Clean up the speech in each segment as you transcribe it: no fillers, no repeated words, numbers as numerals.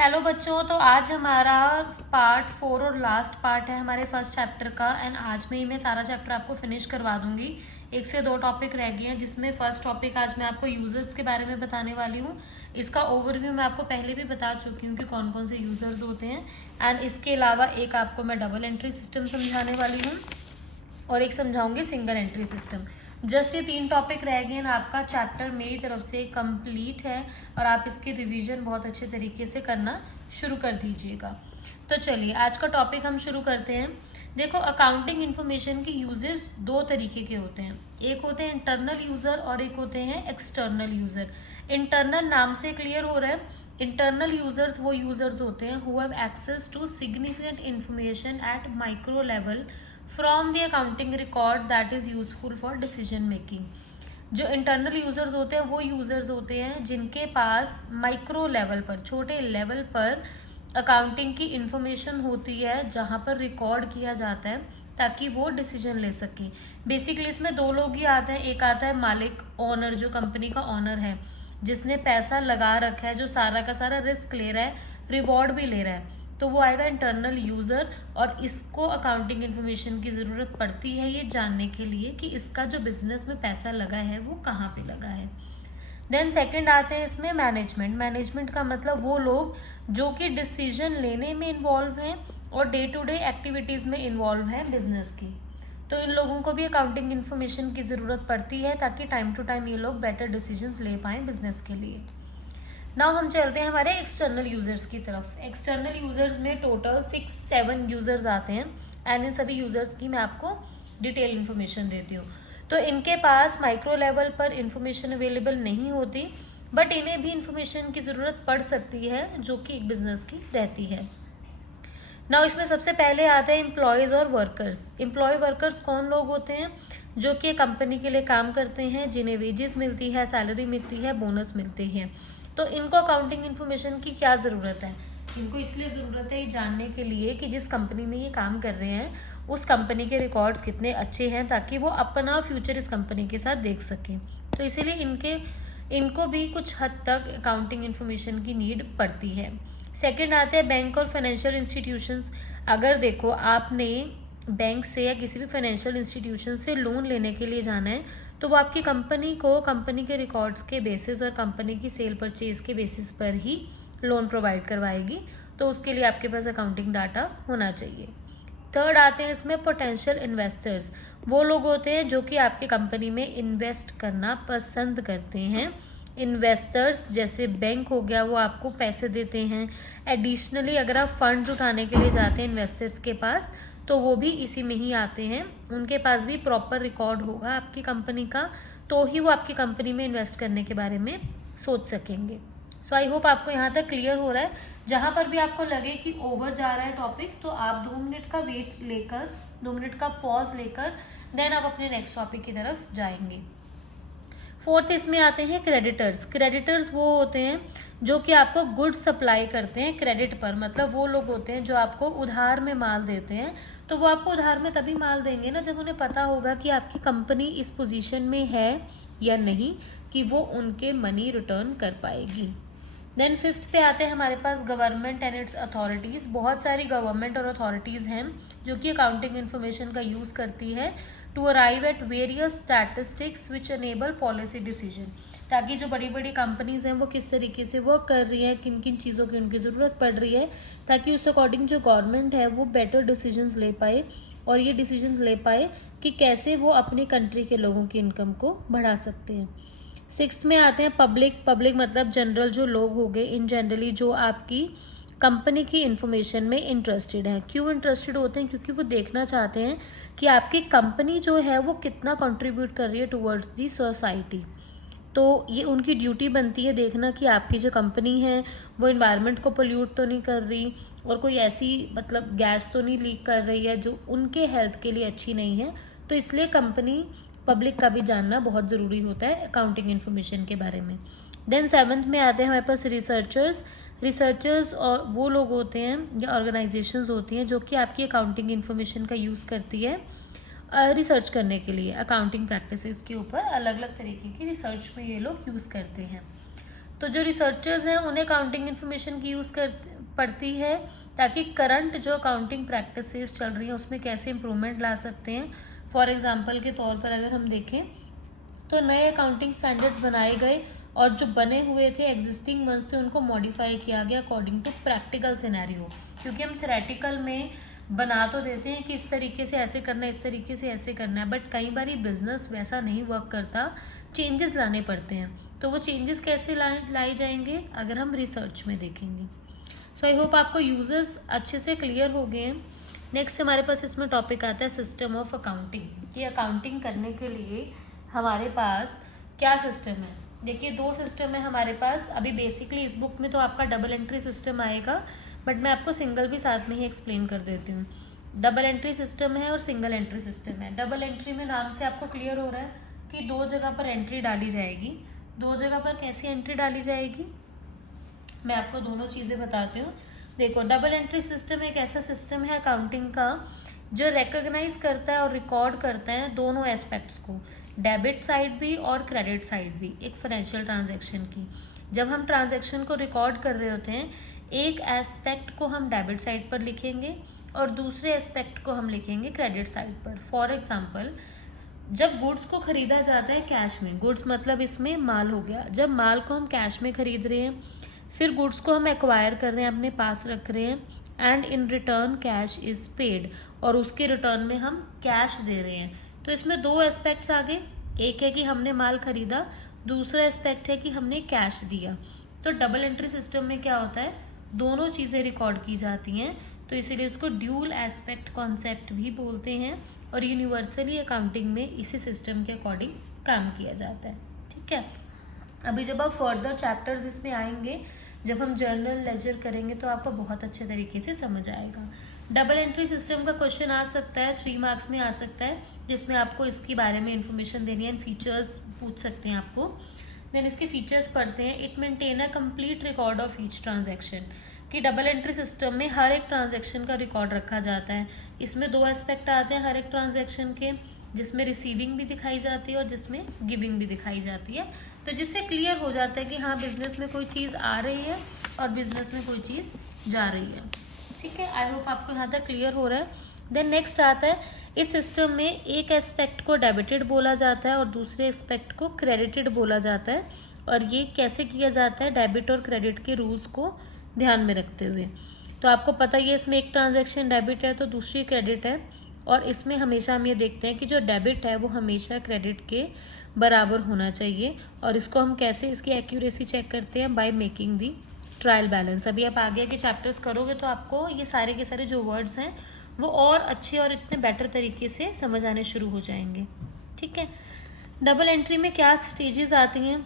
Hello बच्चों, तो आज हमारा पार्ट 4 और लास्ट पार्ट है हमारे फर्स्ट चैप्टर का। एंड आज में ही मैं सारा चैप्टर आपको फिनिश करवा दूंगी। 1 से 2 टॉपिक रह गए हैं, जिसमें फर्स्ट टॉपिक आज मैं आपको यूज़र्स के बारे में बताने वाली हूँ। इसका ओवरव्यू मैं आपको पहले भी बता चुकी हूँ कि कौन कौन से यूज़र्स होते हैं। एंड इसके अलावा एक आपको मैं डबल एंट्री सिस्टम समझाने वाली हूँ और एक समझाऊंगी सिंगल एंट्री सिस्टम। जस्ट ये 3 टॉपिक रह गए हैं, आपका चैप्टर मेरी तरफ से कंप्लीट है और आप इसकी रिवीजन बहुत अच्छे तरीके से करना शुरू कर दीजिएगा। तो चलिए आज का टॉपिक हम शुरू करते हैं। देखो, अकाउंटिंग इन्फॉर्मेशन के यूजेस 2 तरीके के होते हैं। एक होते हैं इंटरनल यूज़र और एक होते हैं एक्सटर्नल यूज़र। इंटरनल नाम से क्लियर हो रहा है। इंटरनल यूजर्स वो यूजर्स होते हैं who have access to significant information at micro level from the accounting record that is useful for decision making. जो इंटरनल यूजर्स होते हैं वो यूजर्स होते हैं जिनके पास माइक्रो लेवल पर, छोटे लेवल पर अकाउंटिंग की इंफॉर्मेशन होती है, जहाँ पर रिकॉर्ड किया जाता है ताकि वो डिसीजन ले सकें। बेसिकली इसमें 2 लोग ही आते हैं। एक आता है मालिक, ओनर, जो कंपनी का ओनर है, जिसने पैसा लगा रखा है, जो सारा का सारा रिस्क ले रहा है, रिवॉर्ड भी ले रहा है, तो वो आएगा इंटरनल यूज़र। और इसको अकाउंटिंग इन्फॉर्मेशन की ज़रूरत पड़ती है ये जानने के लिए कि इसका जो बिजनेस में पैसा लगा है वो कहाँ पे लगा है। देन सेकंड आते हैं इसमें मैनेजमेंट। मैनेजमेंट का मतलब वो लोग जो कि डिसीजन लेने में इन्वॉल्व हैं और डे टू डे एक्टिविटीज़ में इन्वॉल्व हैं बिजनेस की। तो इन लोगों को भी अकाउंटिंग इन्फॉर्मेशन की ज़रूरत पड़ती है ताकि टाइम टू टाइम ये लोग बेटर डिसीजंस ले पाएँ बिजनेस के लिए। नाउ हम चलते हैं हमारे एक्सटर्नल यूज़र्स की तरफ। एक्सटर्नल यूज़र्स में टोटल 6-7 यूज़र्स आते हैं एंड इन सभी यूज़र्स की मैं आपको डिटेल इन्फॉर्मेशन देती हूँ। तो इनके पास माइक्रो लेवल पर इंफॉर्मेशन अवेलेबल नहीं होती, बट इन्हें भी इंफॉर्मेशन की ज़रूरत पड़ सकती है जो कि एक बिज़नेस की रहती है। नाउ इसमें सबसे पहले आते हैं एम्प्लॉयज़ और वर्कर्स। एम्प्लॉय वर्कर्स कौन लोग होते हैं? जो कि कंपनी के लिए काम करते हैं, जिन्हें वेजेस मिलती है, सैलरी मिलती है, बोनस मिलते हैं। तो इनको अकाउंटिंग इन्फॉर्मेशन की क्या ज़रूरत है? इनको इसलिए ज़रूरत है ये जानने के लिए कि जिस कंपनी में ये काम कर रहे हैं उस कंपनी के रिकॉर्ड्स कितने अच्छे हैं, ताकि वो अपना फ्यूचर इस कंपनी के साथ देख सकें। तो इसीलिए इनको भी कुछ हद तक अकाउंटिंग इन्फॉर्मेशन की नीड पड़ती है। सेकंड आते हैं बैंक और फाइनेंशियल इंस्टीट्यूशंस। अगर देखो आपने बैंक से या किसी भी फाइनेंशियल इंस्टीट्यूशन से लोन लेने के लिए जाना है, तो वो आपकी कंपनी को कंपनी के रिकॉर्ड्स के बेसिस और कंपनी की सेल परचेज के बेसिस पर ही लोन प्रोवाइड करवाएगी। तो उसके लिए आपके पास अकाउंटिंग डाटा होना चाहिए। थर्ड आते हैं इसमें पोटेंशियल इन्वेस्टर्स। वो लोग होते हैं जो कि आपकी कंपनी में इन्वेस्ट करना पसंद करते हैं। इन्वेस्टर्स जैसे बैंक हो गया, वो आपको पैसे देते हैं। एडिशनली अगर आप फंड्स उठाने के लिए जाते हैं इन्वेस्टर्स के पास, तो वो भी इसी में ही आते हैं। उनके पास भी प्रॉपर रिकॉर्ड होगा आपकी कंपनी का, तो ही वो आपकी कंपनी में इन्वेस्ट करने के बारे में सोच सकेंगे। सो आई होप आपको यहाँ तक क्लियर हो रहा है। जहाँ पर भी आपको लगे कि ओवर जा रहा है टॉपिक, तो आप 2 मिनट का वेट लेकर, 2 मिनट का पॉज लेकर देन आप अपने नेक्स्ट टॉपिक की तरफ जाएंगे। फोर्थ इसमें आते हैं क्रेडिटर्स। क्रेडिटर्स वो होते हैं जो कि आपको गुड्स सप्लाई करते हैं क्रेडिट पर। मतलब वो लोग होते हैं जो आपको उधार में माल देते हैं। तो वो आपको उधार में तभी माल देंगे ना जब उन्हें पता होगा कि आपकी कंपनी इस पोजीशन में है या नहीं कि वो उनके मनी रिटर्न कर पाएगी। देन फिफ्थ पे आते हैं हमारे पास गवर्नमेंट एंड इट्स अथॉरिटीज़। बहुत सारी गवर्नमेंट और अथॉरिटीज़ हैं जो कि अकाउंटिंग इन्फॉर्मेशन का यूज़ करती है to arrive at various statistics which enable policy decision. ताकि जो बड़ी बड़ी कंपनीज़ हैं वो किस तरीके से वर्क कर रही हैं, किन किन चीज़ों की उनकी ज़रूरत पड़ रही है, ताकि उस अकॉर्डिंग जो गवर्नमेंट है वो बेटर डिसीजंस ले पाए और ये डिसीजंस ले पाए कि कैसे वो अपनी कंट्री के लोगों की इनकम को बढ़ा सकते हैं। सिक्स्थ में आते हैं पब्लिक। पब्लिक मतलब जनरल जो लोग हो गए, इन जनरली जो आपकी कंपनी की इन्फॉर्मेशन में इंटरेस्टेड है। क्यों इंटरेस्टेड होते हैं? क्योंकि वो देखना चाहते हैं कि आपकी कंपनी जो है वो कितना कंट्रीब्यूट कर रही है टुवर्ड्स दी सोसाइटी। तो ये उनकी ड्यूटी बनती है देखना कि आपकी जो कंपनी है वो इन्वायरमेंट को पोल्यूट तो नहीं कर रही और कोई ऐसी मतलब गैस तो नहीं लीक कर रही है जो उनके हेल्थ के लिए अच्छी नहीं है। तो इसलिए कंपनी पब्लिक का भी जानना बहुत ज़रूरी होता है अकाउंटिंग इन्फॉर्मेशन के बारे में। देन सेवन्थ में आते हैं हमारे पास रिसर्चर्स। रिसर्चर्स और वो लोग होते हैं या ऑर्गेनाइजेशंस होती हैं जो कि आपकी अकाउंटिंग इन्फॉर्मेशन का यूज़ करती है रिसर्च करने के लिए। अकाउंटिंग प्रैक्टिसेस के ऊपर अलग अलग तरीके की रिसर्च में ये लोग यूज़ करते हैं। तो जो रिसर्चर्स हैं उन्हें अकाउंटिंग इन्फॉर्मेशन की यूज़ कर पड़ती है ताकि करंट जो अकाउंटिंग प्रैक्टिसेस चल रही हैं उसमें कैसे इम्प्रूवमेंट ला सकते हैं। फॉर एग्जांपल के तौर पर अगर हम देखें तो नए अकाउंटिंग स्टैंडर्ड्स बनाए गए और जो बने हुए थे एग्जिस्टिंग वंस थे उनको मॉडिफाई किया गया अकॉर्डिंग टू प्रैक्टिकल सिनेरियो। क्योंकि हम थेरेटिकल में बना तो देते हैं कि इस तरीके से ऐसे करना है, इस तरीके से ऐसे करना है, बट कई बार बिजनेस वैसा नहीं वर्क करता, चेंजेस लाने पड़ते हैं। तो वो चेंजेस कैसे लाई जाएंगे अगर हम रिसर्च में देखेंगे। सो आई होप आपको यूजर्स अच्छे से क्लियर हो गए हैं। नेक्स्ट हमारे पास इसमें टॉपिक आता है सिस्टम ऑफ अकाउंटिंग। ये अकाउंटिंग करने के लिए हमारे पास क्या सिस्टम है। देखिए 2 सिस्टम है हमारे पास। अभी बेसिकली इस बुक में तो आपका डबल एंट्री सिस्टम आएगा, बट मैं आपको सिंगल भी साथ में ही एक्सप्लेन कर देती हूँ। डबल एंट्री सिस्टम है और सिंगल एंट्री सिस्टम है। डबल एंट्री में नाम से आपको क्लियर हो रहा है कि 2 जगह पर एंट्री डाली जाएगी। 2 जगह पर कैसी एंट्री डाली जाएगी, मैं आपको दोनों चीज़ें बताती हूँ। देखो, डबल एंट्री सिस्टम एक ऐसा सिस्टम है अकाउंटिंग का जो रिकॉग्नाइज करता है और रिकॉर्ड करता है दोनों एस्पेक्ट्स को, डेबिट साइड भी और क्रेडिट साइड भी, एक फाइनेंशियल ट्रांजैक्शन की। जब हम ट्रांजैक्शन को रिकॉर्ड कर रहे होते हैं, एक एस्पेक्ट को हम डेबिट साइड पर लिखेंगे और दूसरे एस्पेक्ट को हम लिखेंगे क्रेडिट साइड पर। फॉर एग्जाम्पल, जब गुड्स को खरीदा जाता है कैश में, गुड्स मतलब इसमें माल हो गया, जब माल को हम कैश में खरीद रहे हैं, फिर गुड्स को हम एक्वायर कर रहे हैं, अपने पास रख रहे हैं, and in return cash is paid, और उसके रिटर्न में हम कैश दे रहे हैं। तो इसमें 2 एस्पेक्ट्स आ गए, एक है कि हमने माल खरीदा, दूसरा एस्पेक्ट है कि हमने कैश दिया। तो डबल एंट्री सिस्टम में क्या होता है, दोनों चीज़ें रिकॉर्ड की जाती हैं, तो इसीलिए इसको ड्यूल एस्पेक्ट कॉन्सेप्ट भी बोलते हैं, और यूनिवर्सली अकाउंटिंग में इसी सिस्टम के अकॉर्डिंग काम किया जाता है। ठीक है, अभी जब आप फर्दर चैप्टर्स इसमें आएंगे, जब हम जर्नल लेजर करेंगे, तो आपको बहुत अच्छे तरीके से समझ आएगा। डबल एंट्री सिस्टम का क्वेश्चन आ सकता है, 3 मार्क्स में आ सकता है, जिसमें आपको इसके बारे में इंफॉर्मेशन देनी है, फीचर्स पूछ सकते हैं आपको। देन इसके फीचर्स पढ़ते हैं। It maintain a complete record of each transaction, कि डबल एंट्री सिस्टम में हर एक ट्रांजैक्शन का रिकॉर्ड रखा जाता है। इसमें 2 एस्पेक्ट आते हैं हर एक ट्रांजैक्शन के, जिसमें रिसीविंग भी दिखाई जाती है और जिसमें गिविंग भी दिखाई जाती है। तो जिससे क्लियर हो जाता है कि हाँ, बिजनेस में कोई चीज़ आ रही है और बिजनेस में कोई चीज़ जा रही है। ठीक है, आई होप आपको यहाँ तक क्लियर हो रहा है। देन नेक्स्ट आता है, इस सिस्टम में एक एस्पेक्ट को डेबिटेड बोला जाता है और दूसरे एस्पेक्ट को क्रेडिटेड बोला जाता है। और ये कैसे किया जाता है, डेबिट और क्रेडिट के रूल्स को ध्यान में रखते हुए। तो आपको पता ही है, इसमें एक ट्रांजैक्शन डेबिट है तो दूसरी क्रेडिट है, और इसमें हमेशा हम ये देखते हैं कि जो डेबिट है वो हमेशा क्रेडिट के बराबर होना चाहिए। और इसको हम कैसे, इसकी एक्यूरेसी चेक करते हैं, by making the trial balance. अभी आप आगे के चैप्टर्स करोगे तो आपको ये सारे के सारे जो वर्ड्स हैं वो और अच्छे और इतने बेटर तरीके से समझ आने शुरू हो जाएंगे। ठीक है, डबल एंट्री में क्या स्टेजेस आती हैं,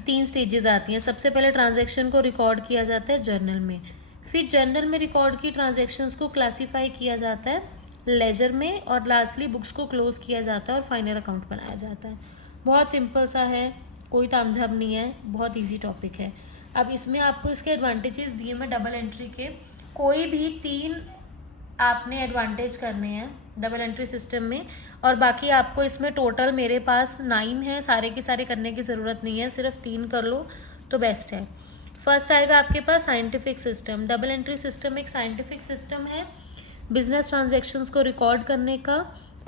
3 स्टेजेस आती हैं। सबसे पहले ट्रांजैक्शन को रिकॉर्ड किया जाता है जर्नल में, फिर जर्नल में रिकॉर्ड की ट्रांजैक्शंस को क्लासीफाई किया जाता है लेजर में, और लास्टली बुक्स को क्लोज किया जाता है और फाइनल अकाउंट बनाया जाता है। बहुत सिंपल सा है, कोई तामझाम नहीं है, बहुत इजी टॉपिक है। अब इसमें आपको इसके एडवांटेजेस दिए मैं डबल एंट्री के, कोई भी 3 आपने एडवांटेज करने हैं डबल एंट्री सिस्टम में, और बाकी आपको इसमें टोटल मेरे पास 9 है, सारे के सारे करने की ज़रूरत नहीं है, सिर्फ 3 कर लो तो बेस्ट है। फर्स्ट आएगा आपके पास scientific system. Double entry system एक साइंटिफिक सिस्टम है बिजनेस ट्रांजैक्शंस को रिकॉर्ड करने का,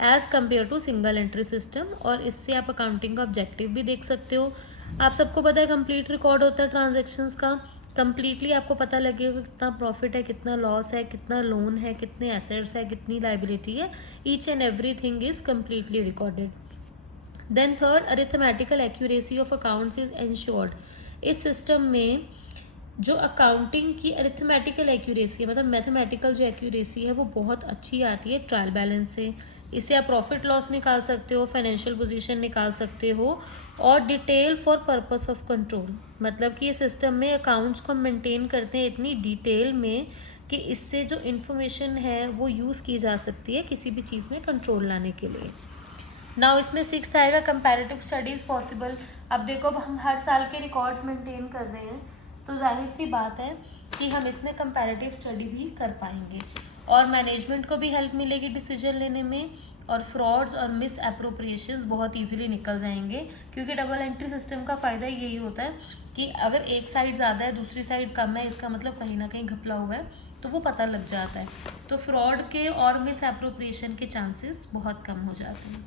as compare to single entry system, और इससे आप अकाउंटिंग का ऑब्जेक्टिव भी देख सकते हो। आप सबको पता है कंप्लीट रिकॉर्ड होता है ट्रांजैक्शंस का, कंप्लीटली आपको पता लगेगा कितना प्रॉफिट है, कितना लॉस है, कितना लोन है, कितने एसेट्स है, कितनी लाइबिलिटी है, each and everything is completely recorded. Then third, arithmetical accuracy of accounts is ensured. इस सिस्टम में जो अकाउंटिंग की अरिथमेटिकल एक्यूरेसी है, मतलब मैथमेटिकल जो एक्यूरेसी है, वो बहुत अच्छी आती है ट्रायल बैलेंस से। इससे आप प्रॉफिट लॉस निकाल सकते हो, फाइनेंशियल पोजीशन निकाल सकते हो, और detail for purpose of control, मतलब कि ये सिस्टम में अकाउंट्स को मेंटेन करते हैं इतनी डिटेल में कि इससे जो इन्फॉर्मेशन है वो यूज़ की जा सकती है किसी भी चीज़ में कंट्रोल लाने के लिए। नाउ इसमें 6th आएगा कंपैरेटिव स्टडीज़ पॉसिबल। अब देखो, अब हम हर साल के रिकॉर्ड्स मेंटेन कर रहे हैं, तो जाहिर सी बात है कि हम इसमें कंपैरेटिव स्टडी भी कर पाएंगे। और मैनेजमेंट को भी हेल्प मिलेगी डिसीजन लेने में, और फ्रॉड्स और मिस अप्रोप्रिएशंस बहुत इजीली निकल जाएंगे, क्योंकि डबल एंट्री सिस्टम का फ़ायदा यही होता है कि अगर एक साइड ज़्यादा है दूसरी साइड कम है, इसका मतलब कहीं ना कहीं घपला हुआ है, तो वो पता लग जाता है। तो फ्रॉड के और मिस अप्रोप्रिएशन के चांसेस बहुत कम हो जाते हैं।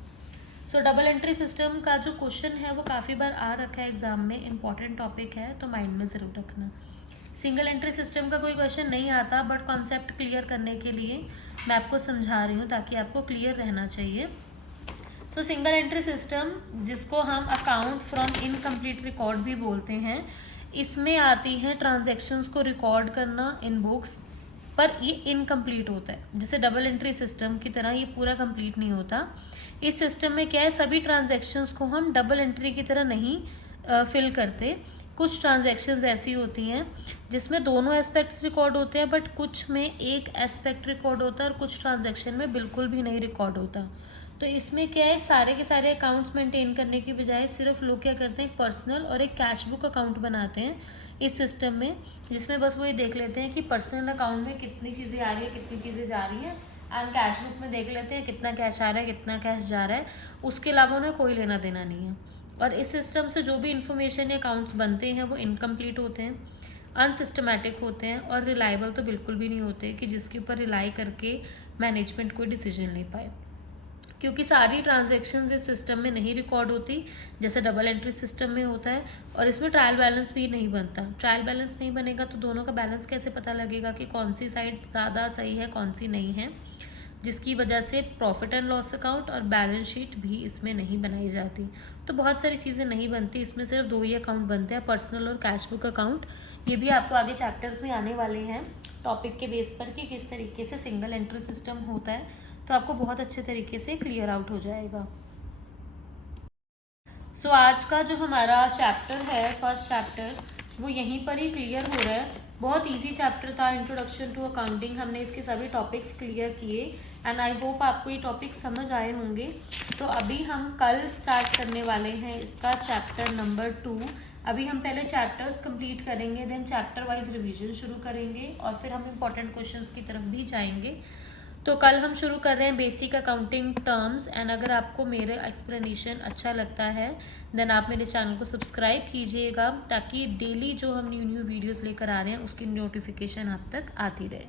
सो डबल एंट्री सिस्टम का जो क्वेश्चन है वो काफ़ी बार आ रखा है एग्जाम में, इंपॉर्टेंट टॉपिक है, तो माइंड में ज़रूर रखना। सिंगल एंट्री सिस्टम का कोई क्वेश्चन नहीं आता, बट कॉन्सेप्ट क्लियर करने के लिए मैं आपको समझा रही हूँ ताकि आपको क्लियर रहना चाहिए। सो सिंगल एंट्री सिस्टम, जिसको हम अकाउंट फ्रॉम इनकम्प्लीट रिकॉर्ड भी बोलते हैं, इसमें आती है ट्रांजेक्शन्स को रिकॉर्ड करना इन बुक्स, पर ये इनकम्प्लीट होता है। जैसे डबल एंट्री सिस्टम की तरह ये पूरा कंप्लीट नहीं होता। इस सिस्टम में क्या है, सभी ट्रांजेक्शन्स को हम डबल एंट्री की तरह नहीं फिल करते। कुछ ट्रांजेक्शन्स ऐसी होती हैं जिसमें दोनों एस्पेक्ट्स रिकॉर्ड होते हैं, बट कुछ में एक एस्पेक्ट रिकॉर्ड होता है और कुछ ट्रांजेक्शन में बिल्कुल भी नहीं रिकॉर्ड होता। तो इसमें क्या है, सारे के सारे अकाउंट्स मेंटेन करने की बजाय सिर्फ लोग क्या करते हैं, एक पर्सनल और एक कैश बुक अकाउंट बनाते हैं इस सिस्टम में, जिसमें बस वो ये देख लेते हैं कि पर्सनल अकाउंट में कितनी चीज़ें आ रही है, कितनी चीज़ें जा रही हैं, एंड कैश बुक में देख लेते हैं कितना कैश आ रहा है, कितना कैश जा रहा है। उसके अलावा उन्हें कोई लेना देना नहीं है। और इस सिस्टम से जो भी इंफॉर्मेशन या अकाउंट्स बनते हैं वो इनकम्प्लीट होते हैं, अनसिस्टमेटिक होते हैं, और रिलायबल तो बिल्कुल भी नहीं होते कि जिसके ऊपर रिलाई करके मैनेजमेंट कोई डिसीजन ले पाए, क्योंकि सारी ट्रांजैक्शंस इस सिस्टम में नहीं रिकॉर्ड होती जैसे डबल एंट्री सिस्टम में होता है। और इसमें ट्रायल बैलेंस भी नहीं बनता। ट्रायल बैलेंस नहीं बनेगा तो दोनों का बैलेंस कैसे पता लगेगा कि कौन सी साइड ज़्यादा सही है कौन सी नहीं है, जिसकी वजह से प्रॉफिट एंड लॉस अकाउंट और बैलेंस शीट भी इसमें नहीं बनाई जाती। तो बहुत सारी चीज़ें नहीं बनती, इसमें सिर्फ दो ही अकाउंट बनते हैं, पर्सनल और कैश बुक अकाउंट। ये भी आपको आगे चैप्टर्स में आने वाले हैं टॉपिक के बेस पर कि किस तरीके से सिंगल एंट्री सिस्टम होता है, तो आपको बहुत अच्छे तरीके से क्लियर आउट हो जाएगा। सो आज का जो हमारा चैप्टर है, फर्स्ट चैप्टर, वो यहीं पर ही क्लियर हो रहा है। बहुत इजी चैप्टर था, इंट्रोडक्शन टू अकाउंटिंग। हमने इसके सभी टॉपिक्स क्लियर किए एंड आई होप आपको ये टॉपिक्स समझ आए होंगे। तो अभी हम कल स्टार्ट करने वाले हैं इसका चैप्टर नंबर 2। अभी हम पहले चैप्टर्स कंप्लीट करेंगे, देन चैप्टर वाइज रिवीजन शुरू करेंगे, और फिर हम इंपॉर्टेंट क्वेश्चंस की तरफ भी जाएंगे। तो कल हम शुरू कर रहे हैं बेसिक अकाउंटिंग टर्म्स। एंड अगर आपको मेरा एक्सप्लेनेशन अच्छा लगता है देन आप मेरे चैनल को सब्सक्राइब कीजिएगा, ताकि डेली जो हम न्यू वीडियोस लेकर आ रहे हैं उसकी नोटिफिकेशन आप तक आती रहे।